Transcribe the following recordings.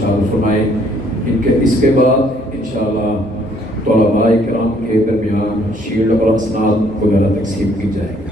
شامل فرمائیں۔ اس کے بعد انشاءاللہ طلباء کرام کے درمیان شیلڈ اور اسناد وغیرہ تقسیم کی جائے گی۔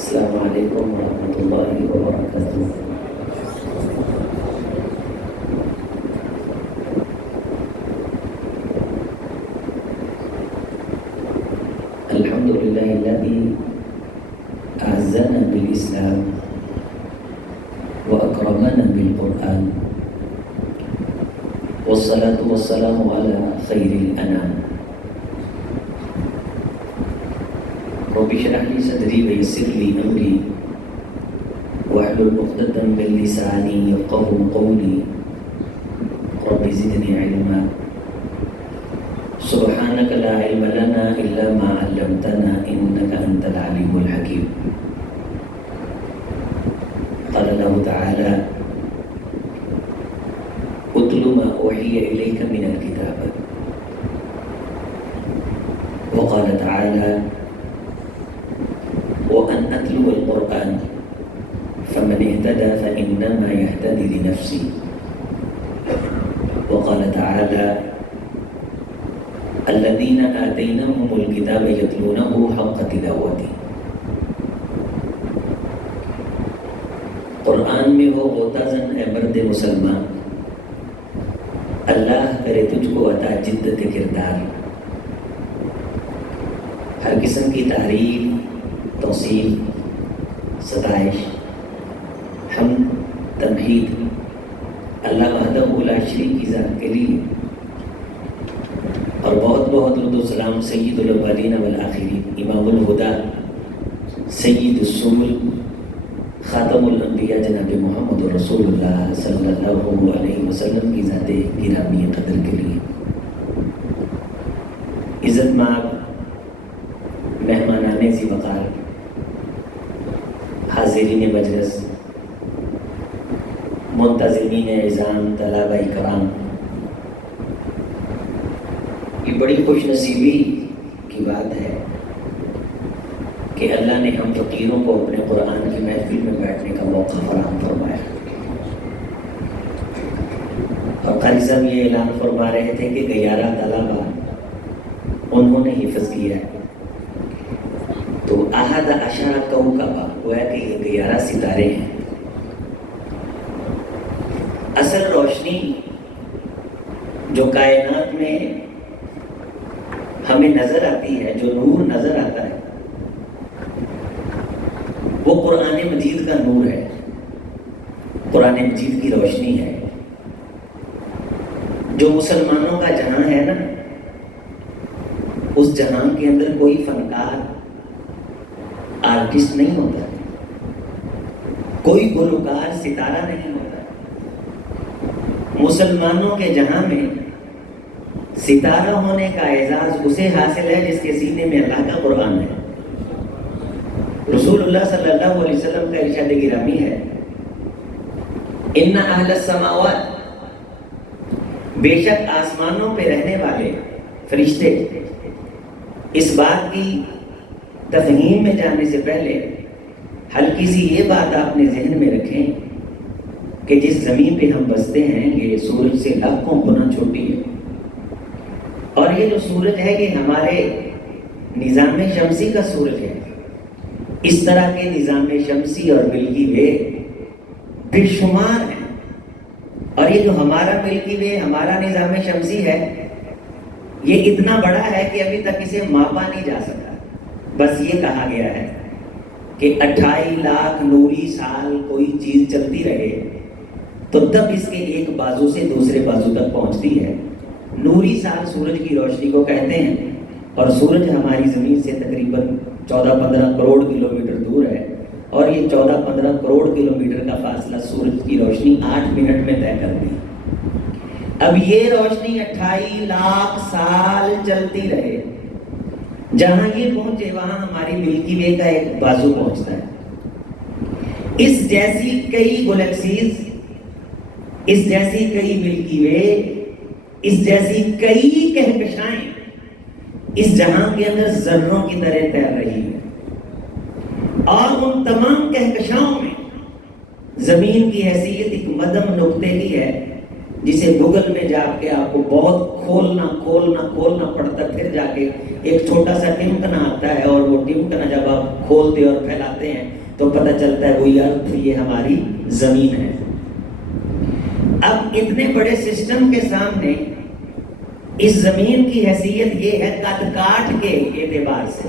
السلام علیکم ورحمۃ اللہ وبرکاتہ۔ الحمد للہ الذی اعزنا بالاسلام واکرمنا بالقرآن والصلاة والسلام علی خیر الانام۔ رب اشرح لي صدري ويسر لي امري واحلل عقدة من لساني يفقهوا قولي رب زدني علما سبحانك لا علم لنا الا ما علمتنا انك انت العليم الحكيم۔ قال الله تعالى اتل ما اوحي اليك من الكتاب، وقال تعالى وأن أتلو القرآن فمن اهتدى فإنما يهتدي لنفسه، وقال تعالى الذين آتيناهم الكتاب يتلونه حق تلاوته۔ قرآن میں وہ غوطہ زن اے مرد مسلمان، اللہ کرے تجھ کو عطا جدت کردار۔ ہر قسم کی تعریف، توصیف، ستائش، حمد، تمجید اللہ وحدہ لا شریک کی ذات کے لیے، اور بہت بہت درود و سلام سید الاولین والآخرین، امام الہدیٰ، سید الرسول، خاتم الانبیاء جناب محمد رسول اللہ صلی اللہ علیہ وسلم کی ذات گرامی قدر کے لیے۔ عزت مآب مہمانان ذی وقار، حاضرین مجلس، منتظمین اعظام، طلباء کرام، یہ بڑی خوش نصیبی کی بات ہے کہ اللہ نے ہم فقیروں کو اپنے قرآن کی محفل میں بیٹھنے کا موقع فراہم فرمایا۔ اور قاری صاحب یہ اعلان فرما رہے تھے کہ 11 طلباء انہوں نے حفظ کیا ہے، تو احد عشر کوکبہ گویا کہ یہ 11 ستارے ہیں۔ اصل روشنی جو کائنات میں ہمیں نظر آتی ہے، جو نور نظر آتا ہے، وہ قرآن مجید کا نور ہے، قرآن مجید کی روشنی ہے۔ جو مسلمانوں کا جہاں ہے نا، اس جہاں کے اندر کوئی فنکار، آرٹسٹ نہیں ہوتا، کوئی گلوکار، ستارہ نہیں ہوتا۔ مسلمانوں کے جہاں میں ستارہ ہونے کا اعزاز اسے حاصل ہے جس کے سینے میں اللہ کا قرآن ہے۔ رسول اللہ صلی اللہ علیہ وسلم کا ارشاد گرامی ہے، ان اہل السماوات، بے شک آسمانوں پہ رہنے والے فرشتے اس بات کی تفہیم میں جانے سے پہلے ہلکی سی یہ بات آپ نے ذہن میں رکھیں کہ جس زمین پہ ہم بستے ہیں یہ سورج سے لاکھوں گنا چھوٹی ہے، اور یہ جو سورج ہے یہ ہمارے نظام شمسی کا سورج ہے۔ اس طرح کے نظام شمسی اور ملکی وے بے شمار ہیں، اور یہ جو ہمارا ملکی وے، ہمارا نظام شمسی ہے، یہ اتنا بڑا ہے کہ ابھی تک اسے ماپا نہیں جا سکا۔ بس یہ کہا گیا ہے کہ 28 لاکھ نوری سال کوئی چیز چلتی رہے تو تب اس کے ایک بازو سے دوسرے بازو تک پہنچتی ہے۔ نوری سال سورج کی روشنی کو کہتے ہیں، اور سورج ہماری زمین سے تقریباً 14-15 کروڑ کلومیٹر دور ہے، اور یہ 14-15 کروڑ کلومیٹر کا فاصلہ سورج کی روشنی 8 منٹ میں طے کرتی ہے۔ اب یہ روشنی 28 لاکھ سال چلتی رہے، جہاں یہ پہنچے وہاں ہماری ملکی وے کا ایک بازو پہنچتا ہے۔ اس جیسی کئی گلیکسیز، اس جیسی کئی ملکی وے، اس جیسی کئی کہکشائیں اس جہاں کے اندر ذروں کی طرح تیر رہی ہے، اور ان تمام کہکشاؤں میں زمین کی حیثیت ایک مدم نقطے کی ہے، جسے گوگل میں جا کے آپ کو بہت کھولنا پڑتا، پھر جا کے ایک چھوٹا سا ٹمکنا آتا ہے، اور وہ ٹمکنا جب آپ کھولتے اور پھیلاتے ہیں تو پتہ چلتا ہے وہی ارتھ، یہ ہماری زمین ہے۔ اب اتنے بڑے سسٹم کے سامنے اس زمین کی حیثیت یہ ہے قد کاٹ کے اعتبار سے،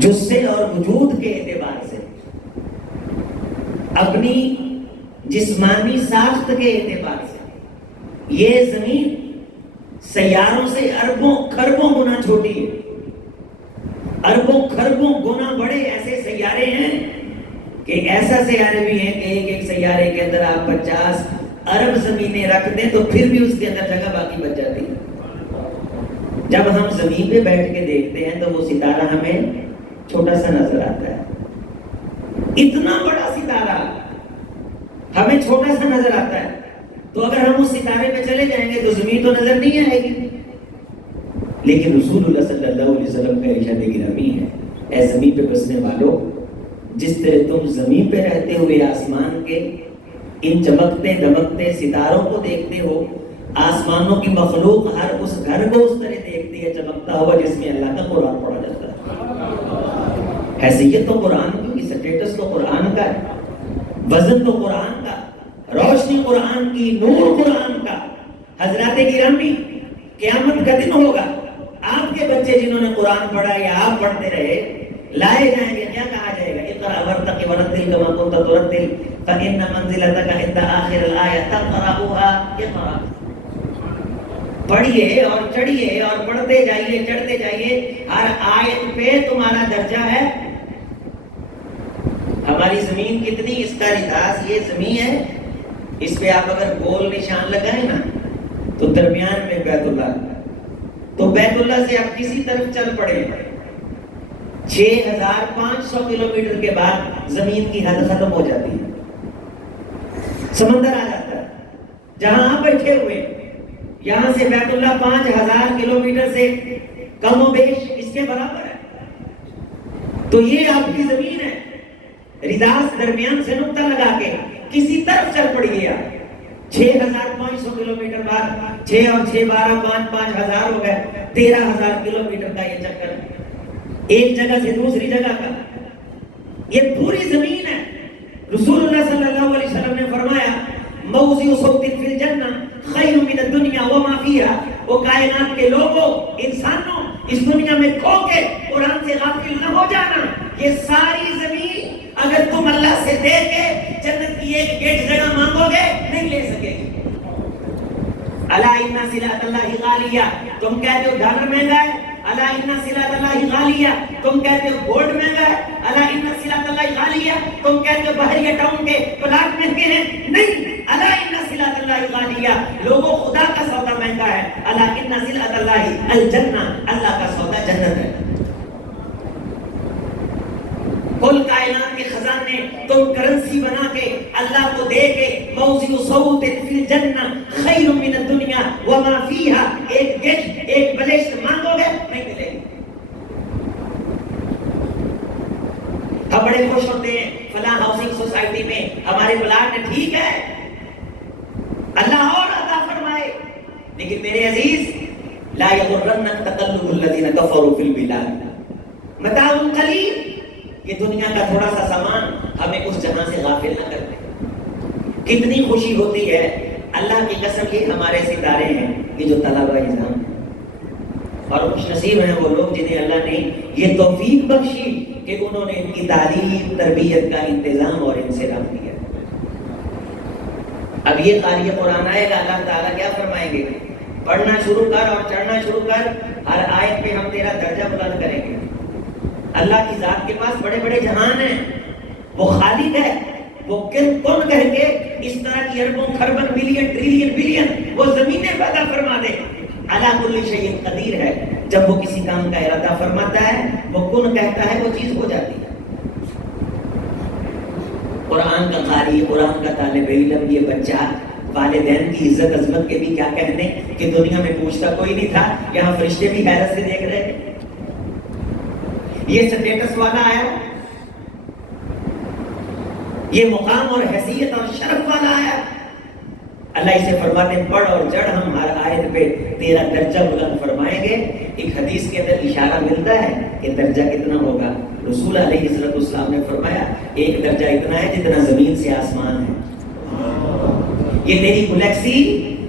جثے اور وجود کے اعتبار سے، اپنی جسمانی ساخت کے اعتبار سے، یہ زمین سیاروں سے اربوں خربوں گنا چھوٹی ہے، اربوں خربوں گنا بڑے ایسے سیارے ہیں کہ ایسا سیارے بھی ہیں کہ ایک ایک سیارے کے اندر آپ 50 ارب زمینیں رکھ دیں تو پھر بھی اس کے اندر جگہ باقی بچ جاتی ہے۔ جب ہم زمین پہ بیٹھ کے دیکھتے ہیں تو وہ ستارہ ہمیں چھوٹا سا نظر آتا ہے، اتنا بڑا ستارہ ہمیں چھوٹا سا نظر آتا ہے، تو اگر ہم اس ستارے پہ چلے جائیں گے تو زمین تو نظر نہیں آئے گی۔ لیکن رسول اللہ صلی اللہ علیہ وسلم کا ارشاد گرامی ہے، اے زمین پہ بسنے والوں، جس طرح تم زمین پہ رہتے ہوئے آسمان کے ان چمکتے دمکتے ستاروں کو دیکھتے ہو، آسمانوں کی مخلوق ہر اس گھر کو اس طرح دیکھتی ہے چمکتا ہوا جس میں اللہ کا قرآن پڑھا جاتا ہے۔ حیثیت تو قرآن کی، سٹیٹس تو قرآن کا ہے، وزن تو قرآن کا، روشنی قرآن کی، نور قرآن کا۔ حضرات گرامی، قیامت کا دن ہوگا، آپ کے بچے جنہوں نے قرآن پڑھا یا آپ پڑھتے رہے، لائے جائیں گے، کیا کہا جائے گا؟ اقرأ ورتق ورتل کما كنت ترتل فإن منزلتك عند آخر الآية تقرأها اقرأ۔ پڑھیے اور چڑھیے اور پڑھتے جائیے، چڑھتے جائیے، ہر آیت پہ تمہارا درجہ ہے۔ ہماری زمین کتنی، اس کا لحاظ، یہ زمین ہے، اس پہ آپ اگر گول نشان لگائیں نا تو درمیان میں بیت اللہ، تو بیت اللہ سے آپ کسی طرف چل پڑے 6500 کلومیٹر کے بعد زمین کی حد ختم ہو جاتی ہے، سمندر آ جاتا ہے۔ جہاں آپ بیٹھے ہوئے یہاں سے بیت اللہ 5000 کلومیٹر سے کم و بیش اس کے برابر ہے، تو یہ آپ کی زمین ہے۔ رداس درمیان سے نقطہ لگا کے کسی طرف چل پڑیے آپ، 6500 کلومیٹر بعد 6 اور 6 12 5 5000 ہو گئے، 13000 کلومیٹر کا یہ چکر، ایک جگہ سے دوسری جگہ کا، یہ پوری زمین ہے۔ رسول اللہ صلی اللہ علیہ وسلم نے فرمایا موضع صوت فی الجنہ خیر من الدنیا وما فیہا، وہ کائنات کے لوگوں، انسانوں، اس دنیا میں کھو کے قرآن سے غافل نہ ہو جانا، یہ ساری زمین اگر تم اللہ سے دے کے جنت کی ایک گیٹ جگہ مانگو گے نہیں لے سکے گی۔ الا ان صلات اللہ غالیہ، تم کہتے ہو ڈالر مہنگا ہے، الا ان صلات اللہ غالیہ، تم کہتے ہو گولڈ مہنگا ہے، الا ان صلات اللہ غالیہ، تم کہتے ہو بحریہ ٹاؤن کے پلاٹ مہنگے ہیں، نہیں، الا ان صلات اللہ غالیہ، لوگوں خدا کا سودا مہنگا ہے، الا ان صلات اللہ الجنہ، اللہ کا سودا جنت ہے۔ کل کائنات کے خزانے تم کرنسی بنا کے اللہ کو دے کے موضع صوت فی الجنہ خیر من الدنیا وما فیہا، ایک گیٹ ایک بلشت مانگو گے نہیں ملے گی۔ ہم بڑے خوش ہوتے ہیں فلاں ہاؤسنگ سوسائٹی میں ہمارے پلاٹ ٹھیک ہے، اللہ اور عطا فرمائے، لیکن میرے عزیز لا یغرنک تقلب الذین کفروا فی البلاد متاع قلیل، یہ دنیا کا تھوڑا سا سامان ہمیں اس جہاں سے غافل نہ کرتے۔ کتنی خوشی ہوتی ہے، اللہ کی قسم یہ ہمارے ستارے ہیں، یہ جو طلبہ نظام ہے، اور خوش نصیب ہیں وہ لوگ جنہیں اللہ نے یہ توفیق بخشی کہ انہوں نے ان کی تعلیم تربیت کا انتظام اور انصراف کیا۔ اب یہ قاری قرآن آئے گا، اللہ تعالیٰ کیا فرمائیں گے؟ پڑھنا شروع کر اور چڑھنا شروع کر، ہر آیت پہ ہم تیرا درجہ بلند کریں گے۔ اللہ کی ذات کے پاس بڑے بڑے جہان ہیں، وہ خالق ہے، وہ کن کہہ کے اس طرح کی اربوں خربن ملین ٹریلین بلین وہ زمینیں پیدا فرما دے. علی کل شیء قدیر ہے. جب وہ کسی کام کا ارادہ فرماتا ہے وہ کن کہتا ہے وہ چیز ہو جاتی ہے. قرآن کا قاری, قرآن کا طالب علم, یہ بچہ والدین کی عزت عظمت کے بھی کیا کہنے کہ دنیا میں پوچھتا کوئی نہیں تھا, یہاں فرشتے بھی حیرت سے دیکھ رہے ہیں. یہ سٹیٹس والا آیا, یہ مقام اور حیثیت اور شرف والا آیا. اللہ اسے فرماتے ہیں پڑھ اور جڑ, ہم ہر آیت پہ تیرا درجہ بلند فرمائیں گے. ایک حدیث کے اندر اشارہ ملتا ہے کہ درجہ کتنا ہوگا. رسول علیہ السلام نے فرمایا ایک درجہ اتنا ہے جتنا زمین سے آسمان ہے. یہ تیری گلیکسی,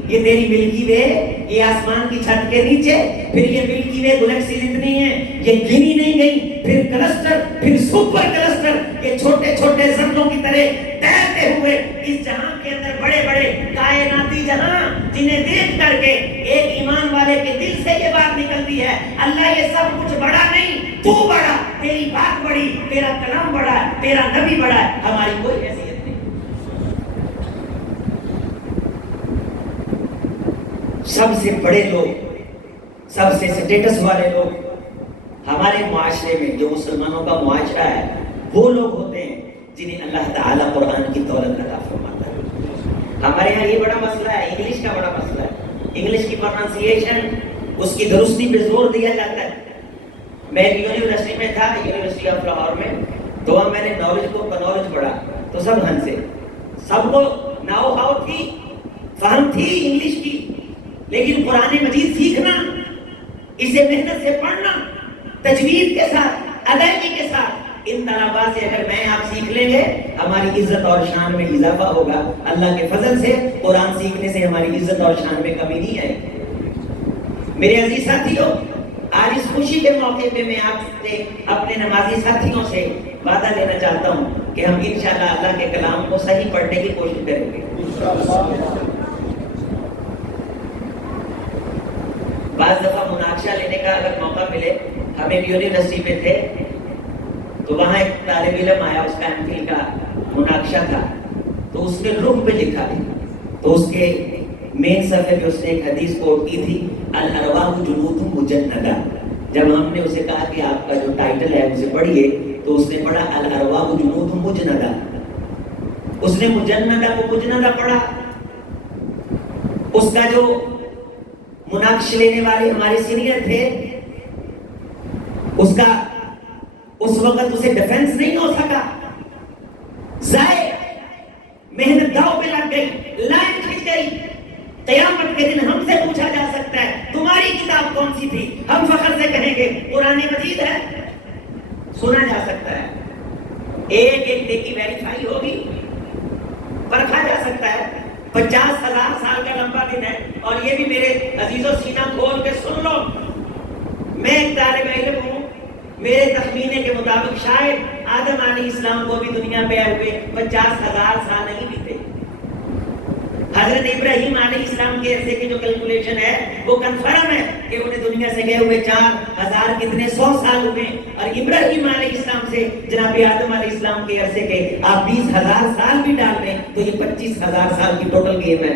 یہ تیری ملکی وے, یہ آسمان کی چھت کے نیچے, پھر یہ ملکی وے گلیکسیز اتنی ہیں یہ گنی نہیں گئی, پھر کلسٹر, پھر سپر کلسٹر, یہ چھوٹے چھوٹے ذروں کی طرح تیرتے ہوئے اس جہاں کے اندر بڑے بڑے کائناتی جہاں جنہیں دیکھ کر کے ایک ایمان والے کے دل سے یہ بات نکلتی ہے اللہ یہ سب کچھ بڑا نہیں, تو بڑا, تیری بات بڑی, تیرا کلام بڑا ہے, تیرا نبی بڑا ہے, ہماری کوئی حیثیت نہیں. سب سے بڑے لوگ, سب سے سٹیٹس والے لوگ ہمارے معاشرے میں جو مسلمانوں کا معاشرہ ہے وہ لوگ ہوتے ہیں جنہیں اللہ تعالیٰ قرآن کی دولت عطا فرماتا ہے. ہمارے یہاں یہ بڑا مسئلہ ہے, انگلش کا بڑا مسئلہ ہے. انگلش کی پروننسیشن, اس کی درستی پہ زور دیا جاتا ہے. میں ایک یونیورسٹی میں تھا, یونیورسٹی آف لاہور میں, تو وہاں میں نے نالج کو کنالج پڑھا تو سب ہنسے. سب کو ناؤ ہاؤ تھی, فہم تھی انگلش کی, لیکن قرآن مجید سیکھنا, اسے محنت سے پڑھنا, تجوید کے ساتھ, ادائیگی کے ساتھ, ان طلباء سے اگر میں آپ سیکھ لیں گے ہماری عزت اور شان میں اضافہ ہوگا. اللہ کے فضل سے قرآن سیکھنے سے ہماری عزت اور شان میں کمی نہیں آئے. میرے عزیز ساتھیوں, آج اس خوشی کے موقع پہ میں آپ سے اپنے نمازی ساتھیوں سے وعدہ لینا چاہتا ہوں کہ ہم انشاءاللہ اللہ کے کلام کو صحیح پڑھنے کی کوشش کریں گے. بعض دفعہ مناقشہ لینے کا اگر موقع ملے, ہمیں بھی یونیورسٹی پہ تھے تو وہاں ایک طالب علم آیا, اس کا ایم فل کا مناقشہ تھا, تو اس نے رخ پہ لکھا تھا, تو اس کے مین صفحے پہ اس نے ایک حدیث کوٹ کی تھی, الارواح جنود مجندہ. جب ہم نے اسے کہا کہ آپ کا جو ٹائٹل ہے اسے پڑھیے, تو اس نے پڑھا الارواح جنود مجندہ. اس نے مجندہ کو مجندہ پڑھا. اس کا جو مناقشہ لینے والے ہمارے سینئر تھے, اس کا اس وقت اسے ڈیفنس نہیں ہو سکا, ضائع, محنت داؤ پہ لگ گئی, لائن کھنچ گئی. قیامت کے دن ہم سے پوچھا جا سکتا ہے تمہاری کتاب کون سی تھی, ہم فخر سے کہیں گے قرآن مجید ہے. سنا جا سکتا ہے, ایک ایک نیکی ویریفائی ہوگی, پرکھا جا سکتا ہے. 50,000 سال کا لمبا دن ہے, اور یہ بھی میرے عزیزوں سینہ کھول کے سن لو, میں ایک طالب علم ہوں, میرے تخمینے کے مطابق شاید آدم علیہ السلام کو بھی دنیا پہ آئے ہوئے 50,000 سال نہیں بیتے. حضرت ابراہیم علیہ السلام کے عرصے کی جو کیلکولیشن ہے وہ کنفرم ہے کہ انہیں دنیا سے گئے ہوئے 4,000 کتنے 100 سال ہوئے, اور ابراہیم علیہ السلام سے جناب آدم علیہ السلام کے عرصے کے آپ 20,000 سال بھی ڈال دیں تو یہ 25,000 سال کی ٹوٹل گیم ہے.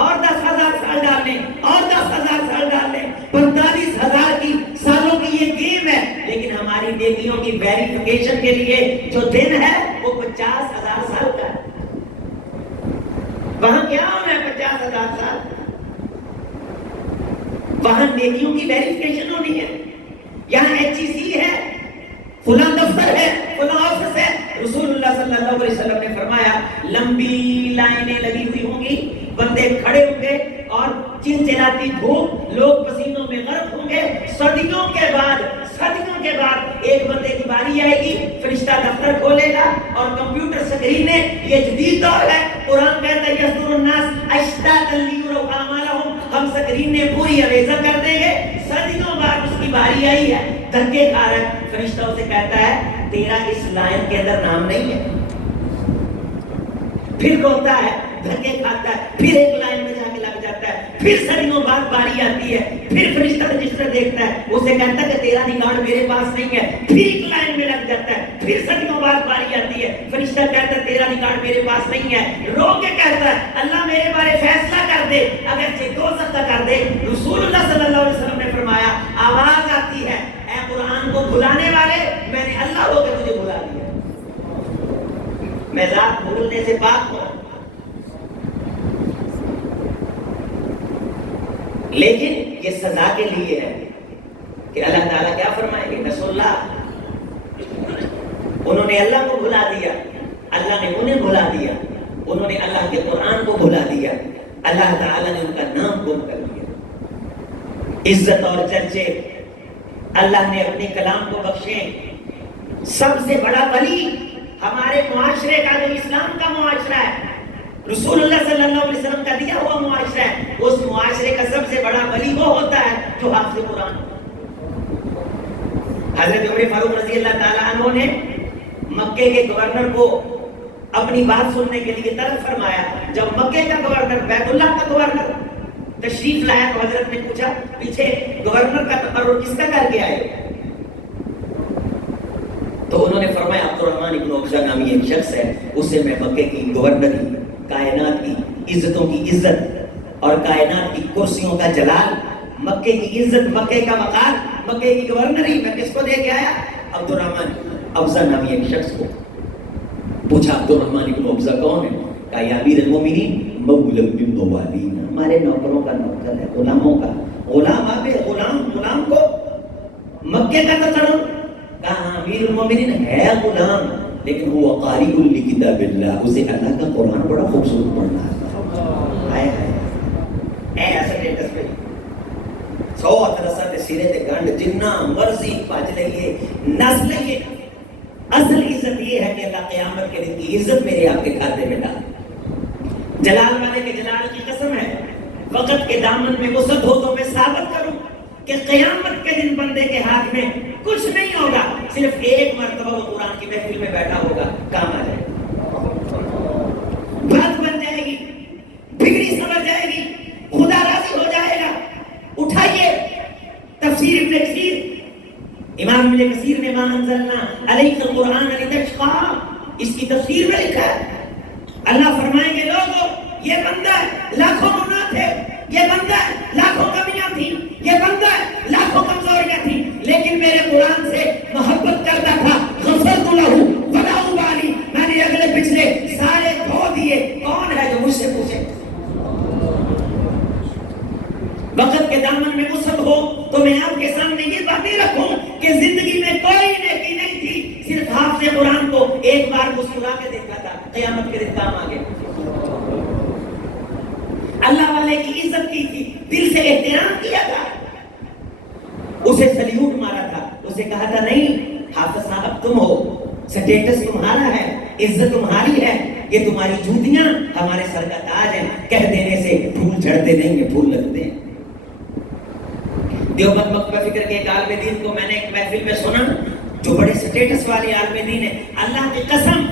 اور 10,000 سال ڈال لیں, اور 10,000 سال ڈال لیں, 45,000 کی سالوں کی یہ گیم ہے. لیکن ہماری نیکیوں کی ویریفیکیشن کے لیے جو دن ہے وہ 50,000 سال کا ہے. وہاں کیا ہونا ہے 50,000 سال, وہاں نیکیوں کی ویریفیکیشن ہونی ہے. یہاں HEC ہے, فلاں دفتر ہے, فلاں آفس ہے. رسول اللہ صلی اللہ علیہ وسلم نے فرمایا لمبی لائنیں لگی ہوئی ہوں گی, بندے کھڑے ہوں گے اور چلچلاتی دھوپ, لوگ پسینوں میں غرق ہوں گے. صدیوں کے بعد ایک بندے کی باری آئے گی, فرشتہ دفتر کھولے گا اور کمپیوٹر اسکرینیں, یہ جدید دور ہے. قرآن کہتا ہے یصدر الناس اشتاقا لیروا اعمالهم, ہم اسکرینیں پوری اویزہ کر دیں گے. صدیوں بعد اس کی باری آئی ہے, دھکے کھا رہا ہے. فرشتہ اسے کہتا ہے تیرا اس لائن کے اندر نام نہیں ہے. پھر روتا ہے, دھکے کھاتا ہے, پھر ایک لائن میں جا کے لگ جاتا ہے. پھر صدیوں بعد باری آتی ہے, پھر فرشتہ رجسٹر دیکھتا ہے, اسے کہتا ہے کہ تیرا ریکارڈ میرے پاس نہیں ہے, پھر ایک لائن میں لگ جاتا ہے, پھر صدیوں بعد باری آتی ہے, فرشتہ کہتا ہے تیرا ریکارڈ میرے پاس نہیں ہے, رو کے کہتا ہے اللہ میرے بارے فیصلہ کر دے, اگر دوزخ کا کر دے. رسول اللہ صلی اللہ علیہ وسلم نے فرمایا آواز آتی ہے اے قرآن کو بھلانے والے, میں نے اللہ ہو کے تجھے بھلا دیا, میں ذات بھولنے سے پاک ہوں. لیکن یہ سزا کے لیے ہے کہ اللہ تعالیٰ کیا فرمائیں گے, نسوا اللہ, انہوں نے اللہ کو بھلا دیا, اللہ نے انہیں بھلا دیا, انہوں نے اللہ کے قرآن کو بھلا دیا, اللہ تعالیٰ نے ان کا نام گم کر دیا. عزت اور چرچے اللہ نے اپنے کلام کو بخشے. سب سے بڑا ولی ہمارے معاشرے کا جو اسلام کا معاشرہ ہے, رسول اللہ صلی اللہ علیہ وسلم کا دیا ہوا معاشرہ ہے, اس معاشرے کا سب سے بڑا ولی وہ ہوتا ہے جو حافظ قرآن. حضرت عمر فاروق رضی اللہ تعالیٰ عنہ نے مکے کے گورنر کو اپنی بات سننے کے لیے طلب فرمایا. جب مکے کا گورنر, بیت اللہ کا گورنر تشریف لایا تو حضرت نے پوچھا پیچھے گورنر کا تقرر کس کا کر کے آئے, تو انہوں نے فرمایا عبد الرحمن ابن عوفہ نامی ایک شخص ہے, اسے میں مکے کی گورنری, کائنات کی عزتوں کی عزت اور کائنات کی کرسیوں کا جلال, مکے کی عزت, مکے کا وقار, مکے کی گورنری میں کس کو دے کے آیا, عبد الرحمن افزا نامی ایک شخص کو. پوچھا عبد الرحمن ابن افزا کون ہے, کہا یا امیر المومنین مولى من موالین, ہمارے نوکروں کا نوکر ہے, غلاموں کا غلام. آپ غلام کو مکے کا تقرر, کہا امیر المومنین ہے غلام, لیکن وہ قاری لکتاب اللہ, اسے اللہ کا قرآن بڑا خوبصورت پڑھنا ہے. ایسا اسٹیٹس پہ 100 سیرے تے گنڈ جنہ مرضی پاج لئیے, نس لئیے, اصل عزت یہ ہے کہ اللہ قیامت کے دن کی عزت میرے آپ کے کھاتے میں ڈال. جلال والے کے جلال کی قسم ہے, وقت کے دامن میں وسعت ہو تو میں ثابت کروں کہ قیامت کے دن بندے کے ہاتھ میں کچھ نہیں ہوگا, صرف ایک مرتبہ وہ قرآن کی محفل میں بیٹھا ہوگا, کام آ جائے گا, بات بن جائے گی, بگڑی سمجھ جائے گی, خدا راضی ہو جائے گا. اٹھائیے تفسیر ابن کثیر, امام ابن کثیر نے ما انزلنا علیک القرآن لتشقى, اس کی تفسیر میں لکھا ہے اللہ فرمائیں گے لوگوں یہ بندہ لاکھوں گناہ تھے, یہ بندہ لاکھوں کمیاں تھیں, یہ بندہ لاکھوں کمزوریاں تھیں, لیکن میرے قرآن سے محبت کرتا تھا, غفرت لہ ولا ابالی, میں نے اگلے پچھلے سارے دھو دیے. کون ہے جو مجھ سے پوچھے؟ وقت کے دامن میں وسعت ہو تو میں آپ کے سامنے یہ باتیں رکھوں کہ زندگی میں کوئی نیکی نہیں تھی, صرف حافظ قرآن کو ایک بار مسکرا کے دیکھا تھا, قیامت کے دن کام آ گیا. اللہ والے کی عزت کی تھی, دل سے احترام کیا تھا, اسے سلیوٹ مارا تھا, اسے کہا تھا نہیں حافظ صاحب تم ہو, سٹیٹس تمہارا ہے, عزت تمہاری ہے, یہ تمہاری جوتیاں ہمارے سر کا تاج ہیں, کہہ دینے سے پھول جھڑتے نہیں ہیں, پھول لگتے ہیں. دیوبند مکتبہ فکر کے ایک عالم دین کو میں نے ایک محفل میں سنا جو بڑے سٹیٹس والے عالم دین ہے, اللہ کی قسم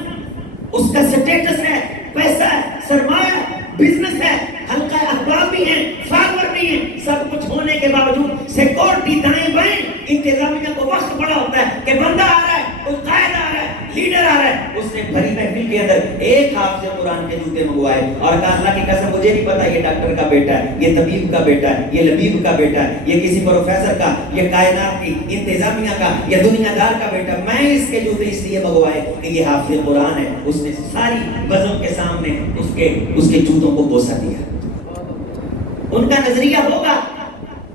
اس کا سٹیٹس ہے, پیسہ ہے, سرمایہ, بزنس ہے, حلقہ احباب بھی ہیں, فارور بھی ہیں, سب کچھ ہونے کے باوجود سیکورٹی دائیں بائیں انتظامیہ کو وقت پڑا ہوتا ہے کہ بندہ آ رہا ہے, کوئی قائد آ رہا ہے, لیڈر آ رہا ہے, اس نے بھری محفل کے اندر ایک حافظ قرآن کے جوتے منگوائے اور کہا اللہ کی قسم مجھے نہیں پتا یہ ڈاکٹر کا بیٹا ہے, یہ طبیب کا بیٹا ہے, یہ لبیب کا بیٹا ہے, یہ کسی پروفیسر کا, یہ کائنات کی انتظامیہ کا, یہ دنیا دار کا بیٹا, میں اس کے جوتے اس لیے منگوائے کہ یہ حافظ قرآن ہے. اس نے ساری بزم کے سامنے اس کے جوتوں کو بوسہ دیا. ان کا نظریہ ہوگا,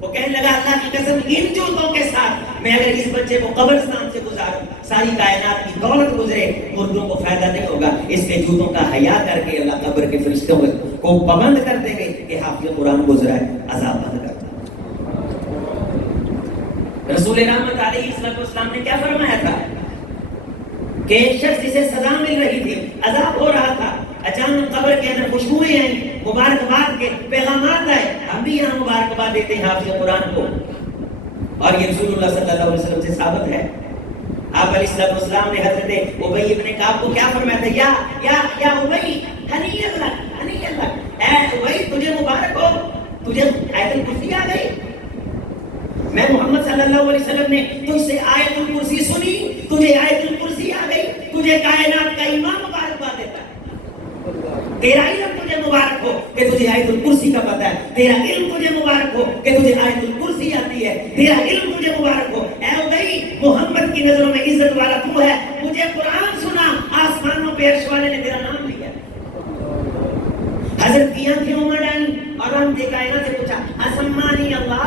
وہ کہنے لگا اللہ کی قسم ان جوتوں کے ساتھ میں اگر اس بچے کو قبرستان سے گزاروں, ساری کائنات کی دولت گزرے, مردوں کو فائدہ نہیں ہوگا. اس کے جوتوں کا حیا کر کے اللہ قبر کے فرشتوں کو پابند کر دے گے کہ حافظ قرآن گزرا ہے, عذاب بند کرتا. رسول رحمت علیہ السلام نے کیا فرمایا تھا کہ ایک شخص جسے سزا مل رہی تھی, عذاب ہو رہا تھا, اچانک قبر کے اندر خوشبوئیں ہیں, مبارکباد کے پیغامات آئے. ہم بھی یہاں مبارکباد دیتے ہیں حافظ قرآن کو, اور یہ رسول اللہ صلی اللہ علیہ وسلم سے ثابت ہے. آپ علیہ السلام نے حضرت ابی ابن کعب کو کیا فرمایا تھا, یا ابی ہنی اللہ, اے ابی تجھے مبارک ہو, تجھے آیت الکرسی آ گئی, میں محمد اللہ علیہ وسلم نے تجھ سے آیت الکرسی سنی, تجھے آیت الکرسی آ گئی, تجھے کائنات کا امام مبارکباد دیتا ہے. تیرا علم تجھے مبارک ہو کہ تجھے آیت الکرسی کا پتہ ہے, تیرا علم تجھے مبارک ہو کہ تجھے آیت الکرسی آتی ہے, تیرا علم تجھے مبارک ہو. اے ابئی, محمد کی نظروں میں عزت والا تو ہے, مجھے قرآن سنا, آسمانوں پہ عرش والے نے تیرا نام لیا. حضرت کی آنکھیں امڑ آئیں اور ہم نے کائنات سے پوچھا اسمانی اللہ,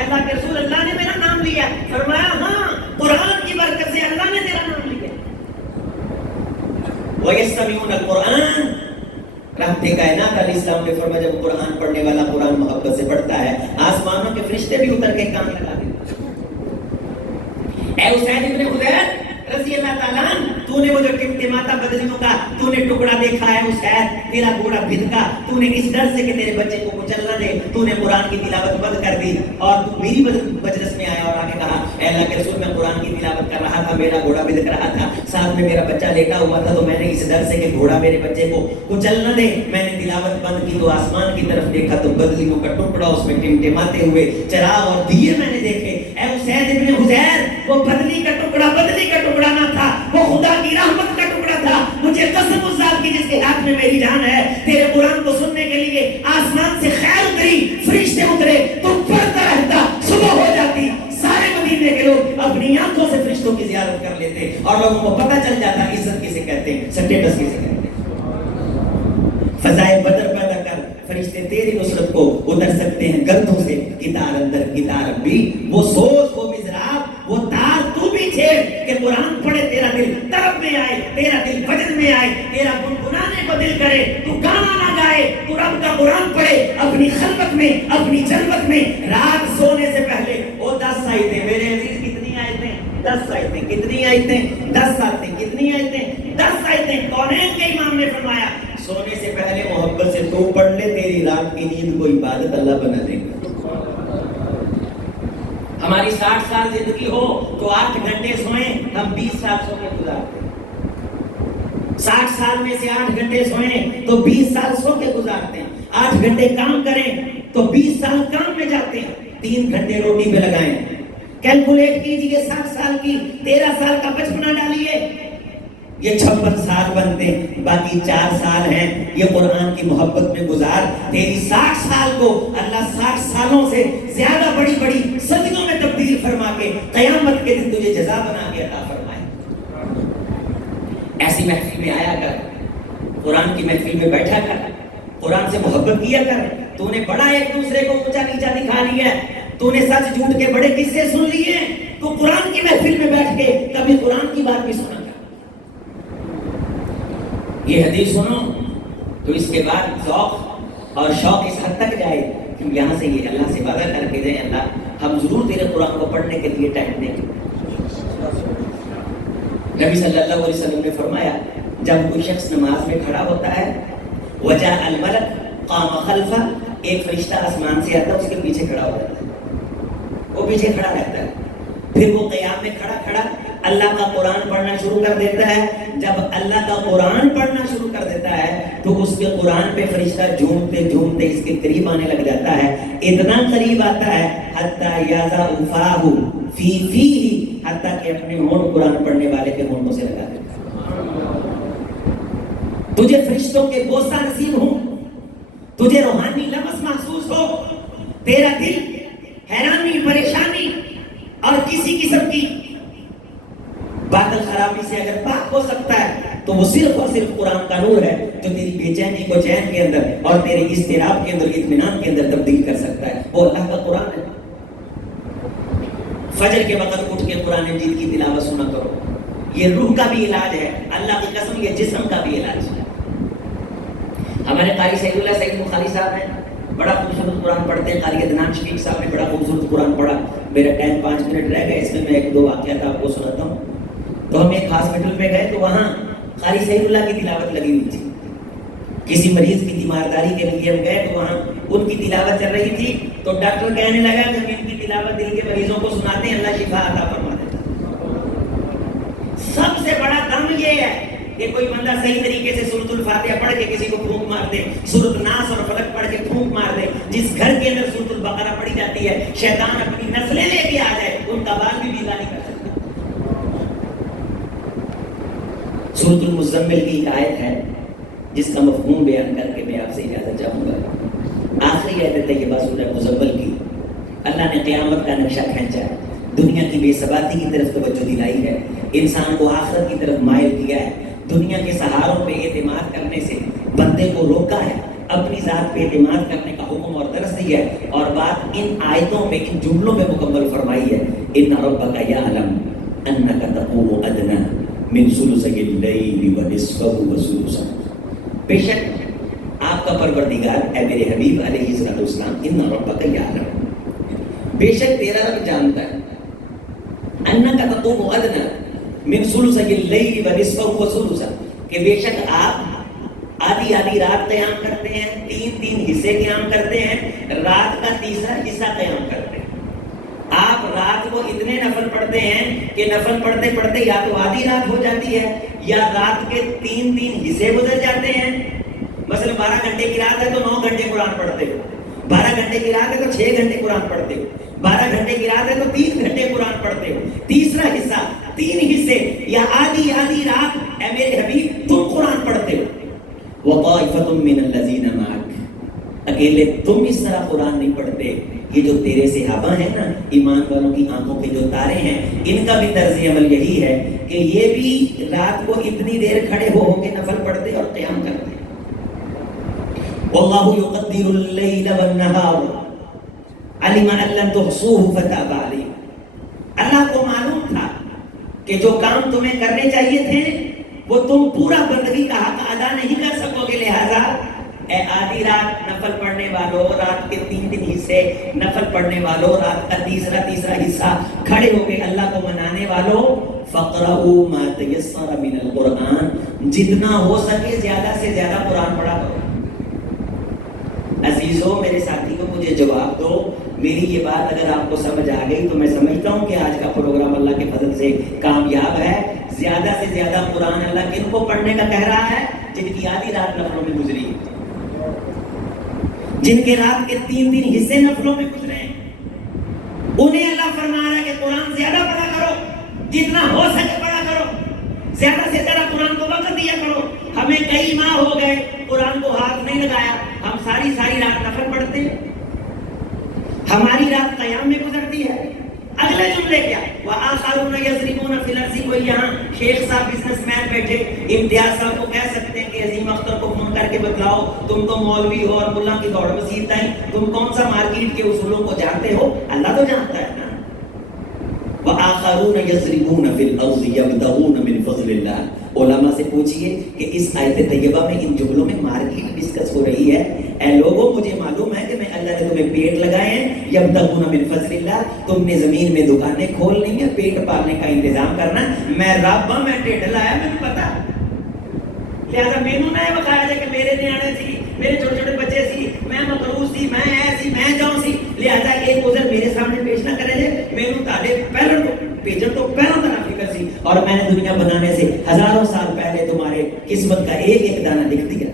اللہ کے رسول اللہ نے میرا نام لیا. فرمایا ہاں, قرآن کی برکت سے اللہ نے تیرا نام لیا. وَيَسْتَمِعُونَ الْقُرْآنَ, رحمت کائنات علیہ السلام نے فرمایا جب قرآن پڑھنے والا قرآن محبت سے پڑھتا ہے, آسمانوں کے فرشتے بھی اتر کے کام لگا دیتے. اے حسین ابن حذیر رضی اللہ تعالیٰ عنہ, تو نے وہ جو ٹمٹماتا بدلیوں کا تو نے ٹکڑا دیکھا ہے حسین, تیرا گھوڑا بھدکا, تو نے اس ڈر سے کہ تیرے بچے کو کچل نہ دے تو نے قرآن کی تلاوت بند کر دی, اور تو میری مجلس میں آیا اور آ کے کہا اے اللہ کے رسول میں قرآن کی تلاوت کر رہا تھا, میرا گھوڑا بھدک رہا تھا, ساتھ میں میرا بچہ لیٹا ہوا تھا, تو میں نے اس ڈر سے کہ گھوڑا میرے بچے کو کچل نہ دے میں نے تلاوت بند کی, تو آسمان کی طرف دیکھا تو بدلیوں کا ٹکڑا اس میں ٹمٹماتے ہوئے چراغ اور دیے میں نے دیکھے. اے حسین ابن حذیر, وہ بدلی کا ٹکڑا نہ تھا, وہ خدا کی رحمت کا ٹکڑا تھا. مجھے قسم اس ذات کی جس کے ہاتھ میں میری جان ہے, تیرے قرآن کو سننے کے لیے آسمان سے خیر اتری, فرشتے اترے, تو پڑھتا رہتا, صبح ہو جاتی, سارے مدینے کے لوگ اپنی آنکھوں سے فرشتوں کی زیارت کر لیتے اور لوگوں کو پتہ چل جاتا عزت کسے کہتے ہیں, سٹیٹس کسے کہتے ہیں. فضائے بدر پیدا کر, فرشتے تیری نصرت کو اتر سکتے ہیں گردوں سے, گتار اندر گتار بھی, وہ سوز وہ مزراب وہ تار تو بھی چھیڑ کہ قرآن پڑھے تیرا دل طرب میں آئے, تیرا دل وجد میں آئے, تیرا گنگنانے کو دل کرے, تو گانا نہ گائے, تو رب کا قرآن پڑھے اپنی خلوت میں, اپنی جلوت میں, رات سونے سے پہلے. وہ 10 آیتیں میرے عزیز, کتنی آیتیں, 10 آیتیں, کتنی آیتیں, 10 آیتیں, کتنی آیتیں, 10 آیتیں. کونین کے امام نے فرمایا سونے سے پہلے محبت سے تو پڑھ لے, تیری رات کی نیند کو عبادت اللہ بنا دے گا. ہماری 60 سال زندگی ہو تو 8 گھنٹے سوئیں, ہم 20 سال سو کے گزارتے ہیں. 60 سال میں سے 8 گھنٹے سوئیں تو 20 سال سو کے گزارتے ہیں. 8 گھنٹے کام کریں تو 20 سال کام میں جاتے ہیں. 3 گھنٹے روٹی پہ لگائیں, کیلکولیٹ کیجئے 60 سال کی, 13 سال کا بچپنا ڈالیے, یہ 56 سال بنتے ہیں. باقی 4 سال ہیں یہ قرآن کی محبت میں گزار. تیری 60 سال کو اللہ 60 سالوں سے زیادہ بڑی بڑی صدیوں میں تبدیل فرما کے قیامت کے دن تجھے جزا بنا کے عطا فرمائے. ایسی محفل میں آیا کر, قرآن کی محفل میں بیٹھا کر, قرآن سے محبت کیا کر. تو نے بڑا ایک دوسرے کو اونچا نیچا دکھا لیا ہے, تو نے سچ جھوٹ کے بڑے قصے سن لیے, تو قرآن کی محفل میں بیٹھ کے کبھی قرآن کی بات بھی سنا. یہ حدیث سنو تو اس کے بعد ذوق اور شوق اس حد تک جائے کہ یہاں سے یہ اللہ سے وعدہ کر کے دیں, اللہ ہم ضرور تیرے قرآن کو پڑھنے کے لیے ٹائم دیں گے. نبی صلی اللہ علیہ وسلم نے فرمایا جب کوئی شخص نماز میں کھڑا ہوتا ہے, وجاء الملک قام خلفہ, ایک فرشتہ آسمان سے آتا ہے, اس کے پیچھے کھڑا ہو جاتا ہے, وہ پیچھے کھڑا رہتا ہے. پھر وہ قیام میں کھڑا کھڑا اللہ کا قرآن پڑھنا شروع کر دیتا ہے. جب اللہ کا قرآن پڑھنا شروع کر دیتا ہے تو اس کے قرآن پہ فرشتہ جھومتے جھومتے اس کے قریب آنے لگ جاتا ہے. اتنا قریب آتا ہے حتی یازا فاہ فی فیہ, حتیٰ کہ اپنے ہونٹ قرآن پڑھنے والے کے ہونٹوں سے لگا دیتا ہے. تجھے فرشتوں کے بوسہ نصیب ہوں, تجھے روحانی لمس محسوس ہو, تیرا دل حیرانی پریشانی اور کسی قسم کی باطل خرابی سے اگر پاک ہو سکتا ہے تو وہ صرف اور صرف قرآن کا نور ہے جو تیری بے چینی کو چین کے اندر اور تیرے اضطراب کے اندر اطمینان کے اندر تبدیل کر سکتا ہے. وہ اللہ کا قرآن ہے. فجر کے وقت اٹھ کے قرآن مجید کی تلاوت سنا کرو, یہ روح کا بھی علاج ہے, اللہ کی قسم یہ جسم کا بھی علاج ہے. ہمارے قاری سعید اللہ سعید بخاری صاحب ہیں, بڑا خوبصورت قرآن پڑھتے ہیں. قاری عدنان شفیق صاحب نے بڑا خوبصورت قرآن پڑھا. میرا ٹائم 5 منٹ رہ گئے, اس میں 1-2 واقعات آپ کو سناتا ہوں. تو ہم ایک ہاسپٹل میں گئے تو وہاں قاری سعید اللہ کی تلاوت لگی ہوئی تھی. کسی مریض کی تیمارداری کے لیے ہم گئے تو وہاں ان کی تلاوت چل رہی تھی. تو ڈاکٹر کہنے لگا کہ ہم ان کی تلاوت دل کے مریضوں کو سناتے ہیں, اللہ شفا عطا فرما دیتا ہے. سب سے بڑا دم یہ ہے کہ کوئی بندہ صحیح طریقے سے سورۃ الفاتحہ پڑھ کے کسی کو پھونک مار دے, سورۃ ناس اور فلق پڑھ کے پھونک مار دے. جس گھر کے اندر سورۃ البقرہ پڑھی جاتی ہے, شیطان اپنی نسلیں لے کے آ جائے, ان کا کا بال بھی بیلا نہیں کر سکتا. سورۃ المزمل کی ایک آیت ہے جس کا مفہوم بیان کر کے میں آپ سے اجازت چاہوں گا. آخری آیت طیبہ سورۃ مزمل کی اللہ نے قیامت کا نقشہ کھینچا ہے, دنیا کی بے ثباتی کی طرف توجہ دلائی ہے, انسان کو آخرت کی طرف مائل کیا ہے, دنیا کے سہاروں پہ اعتماد کرنے سے بندے کو روکا ہے, اپنی ذات پہ اعتماد کرنے کا حکم اور درس دیا ہے, اور بات ان آیتوں میں ان جملوں میں مکمل فرمائی ہے. ان ربک یعلم انک تقوم ادنی من ثلثی اللیل ونصفہ وثلثہ, بے شک آپ کا پروردگار اے میرے حبیب علیہ السلام, ان ربک یعلم, بے شک تیرا رب جانتا ہے, انک تقوم ادنی من ثلثی اللیل ونصفہ وثلثہ, کہ بے شک آپ آدھی رات قیام کرتے ہیں, تین حصے قیام کرتے ہیں, رات کا تیسرا حصہ قیام کرتے ہیں. آپ رات کو اتنے نفل پڑھتے ہیں کہ نفل پڑھتے پڑھتے یا تو آدھی رات ہو جاتی ہے یا رات کے تین حصے گزر جاتے ہیں. مثلا 12 گھنٹے کی رات ہے تو 9 گھنٹے قرآن پڑھتے ہو, 12 گھنٹے کی رات ہے تو 6 گھنٹے قرآن پڑھتے ہو, 12 گھنٹے کی رات ہے تو 3 گھنٹے قرآن پڑھتے ہو. تیسرا حصہ 3 حصے یا آدھی رات اے میرے حبیب تم قرآن پڑھتے ہو. وَطَائِفَةٌ مِّنَ الَّذِينَ مَعَكَ, اکیلے تم اس طرح قرآن نہیں پڑھتے. یہ جو تیرے صحابہ ہیں نا, ایمان والوں کی آنکھوں کے جو تارے ہیں, ان کا بھی طرز عمل یہی ہے کہ یہ بھی رات کو اتنی دیر کھڑے ہو کے نفل پڑھتے اور قیام کرتے. وَاللَّهُ يُقَدِّرُ اللَّيْلَ وَالنَّهَارَ عَلِمَ أَن لَّن تُحْصُوهُ فَتَابَ عَلَيْكُمْ, اللہ کو معلوم تھا کہ جو کام تمہیں کرنے چاہیے تھے وہ تم پورا بندگی کا حق ادا نہیں کر سکو گے, لہذا اے آدھی رات نفل پڑھنے والوں, رات کے 3 حصے نفل پڑھنے والوں, رات کا تیسرا حصہ کھڑے ہو کے اللہ کو منانے والوں, فَقْرَؤُوا مَا تَيَسَّرَ مِنَ الْقُرْآنِ, جتنا ہو سکے زیادہ سے زیادہ قرآن پڑھا کرو. عزیزوں, میرے ساتھی کو مجھے جواب دو, میری یہ بات اگر آپ کو سمجھ آ گئی تو میں سمجھتا ہوں کہ آج کا پروگرام اللہ کے فضل سے کامیاب ہے. زیادہ سے زیادہ قرآن اللہ کن کو پڑھنے کا کہہ رہا ہے؟ جن کی آدھی رات نفلوں میں گزری, جن کے رات کے 3 حصے نفلوں میں گزرے ہیں, انہیں اللہ فرما رہا ہے کہ قرآن زیادہ پڑھا کرو, جتنا ہو سکے پڑھا کرو, زیادہ سے زیادہ قرآن کو وقت دیا کرو. ہمیں کئی ماہ ہو گئے قرآن کو ہاتھ نہیں لگایا, ہم ساری رات نفل پڑھتے ہیں, ہماری رات قیام میں گزرتی ہے. اگلے جملے کیا, وَآخَرُونَ يَضْرِبُونَ فِي الْأَرْضِ, کوئی یہاں شیخ صاحب بزنس مین بیٹھے, امتیاز صاحب کو کہہ سکتے ہیں کہ عظیم اختر کو فون کر کے بتلاؤ, تم تو مولوی ہو اور ملا کی دوڑ مسیحت ہے, تم کون سا مارکیٹ کے اصولوں کو جانتے ہو؟ اللہ تو جانتا ہے نا. وَآخَرُونَ يَضْرِبُونَ فِي الْأَرْضِ يَبْتَغُونَ مِنْ فَضْلِ اللَّهِ, علماء سے پوچھئے کہ اس آیت طیبہ میں ان جملوں میں مارکیٹ ڈسکس ہو رہی ہے. اے لوگوں, مجھے معلوم ہے کہ میں اللہ نے تمہیں پیٹ لگائے ہیں, یبتغون من فضل اللہ, تم نے زمین میں دکانیں کھولنی ہے, پیٹ پالنے کا انتظام کرنا. میں رب ہوں, میں ٹھڈ لایا, مجھے پتا, لہذا مینوں نہ بتایا جائے کہ میرے نیانے سی, میرے چھوٹے بچے سی, میں مقروض سی, میں ایسی, میں جاؤں سی, لہذا ایک عذر میرے سامنے پیش نہ کرے جائے. مینوں تاڑے پہلوں کو پیجن تو پہلوں طرح فکر سی, اور میں نے دنیا بنانے سے ہزاروں سال پہلے تمہارے قسمت کا ایک دانہ لکھ دیا.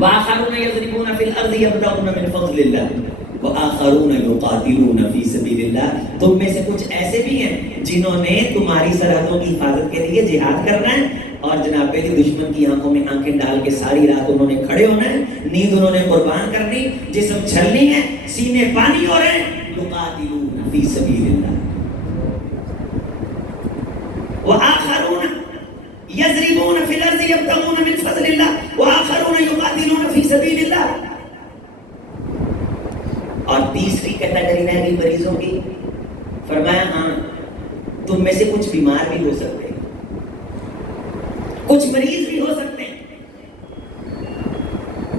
وآخرون یضربون فی الارض یبتغون من فضل اللہ وآخرون یقاتلون فی سبیل اللہ, تم میں سے کچھ ایسے بھی ہیں جنہوں نے تمہاری سرحدوں کی حفاظت کے لیے جہاد کرنا ہے, اور جناب میری دشمن کی آنکھوں میں آنکھیں ڈال کے ساری رات انہوں نے کھڑے ہونا ہے, نیند انہوں نے قربان کرنی, جسم چھلنی ہے, سینے پانی ہو رہے ہیں. یقاتلون فی سبیل اللہ وآخرون یضربون فی الارض یبتغون من فضل اللہ وآخرون یقاتلون فی سبیل اللہ. اور تیسری کیٹیگری رہ گئی مریضوں کی. فرمایا ہاں, تم میں سے کچھ بیمار بھی ہو سکتے ہیں, کچھ مریض بھی ہو سکتے ہیں,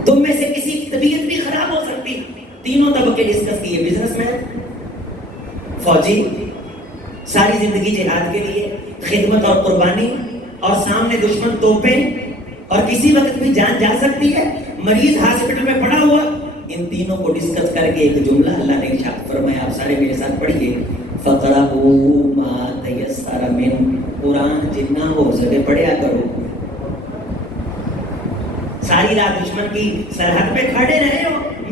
تم میں سے کسی کی طبیعت بھی خراب ہو سکتی. تینوں طبقے ڈسکس کیے, بزنس مین, فوجی, ساری زندگی جہاد کے لیے خدمت اور قربانی, اور سامنے دشمن توپیں, اور کسی وقت بھی جان جا سکتی ہے, مریض ہاسپٹل میں پڑا ہوا. ان تینوں کو ڈسکس کر کے ایک جملہ اللہ نے ارشاد فرمایا, آپ سارے میرے ساتھ پڑھیے, فَقْرَؤُوا مَا تَيَسَّرَ مِنْ, قرآن جتنا ہو سکے پڑھیا کرو. ساری رات دشمن کی سرحد پہ کھڑے رہے ہو,